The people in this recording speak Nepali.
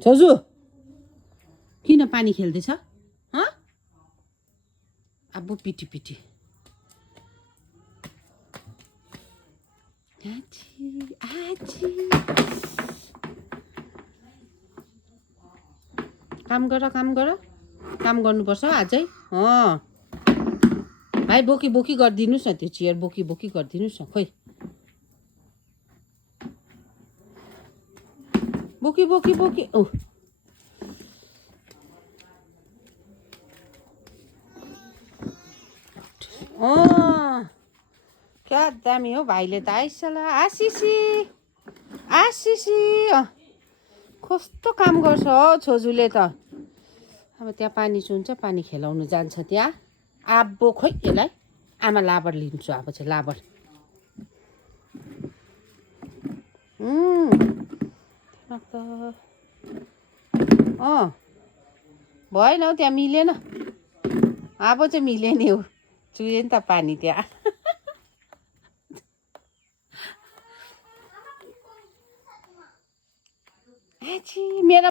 छोजु किन पानी खेल्दैछ अब पिटी पिटी काम गर काम गर्नुपर्छ अझै भाइ बोकी बोकी गरिदिनुहोस् न त्यो चेयर बोकी बोकी गरिदिनुहोस् न खोइ बोकी बोकी बोकी क्या दामी हो भाइले त आइसला आशिषी कस्तो काम गर्छ हो छोजुले त अब त्यहाँ पानी चुन्छ पानी खेलाउनु जान्छ त्यहाँ आब्बो खोइ यसलाई आमा लाबर लिन्छु अब चाहिँ लाबर भएन हौ त्यहाँ मिलेन अब चाहिँ मिलेन हो चुहे नि त पानी त्यहाँ मेरो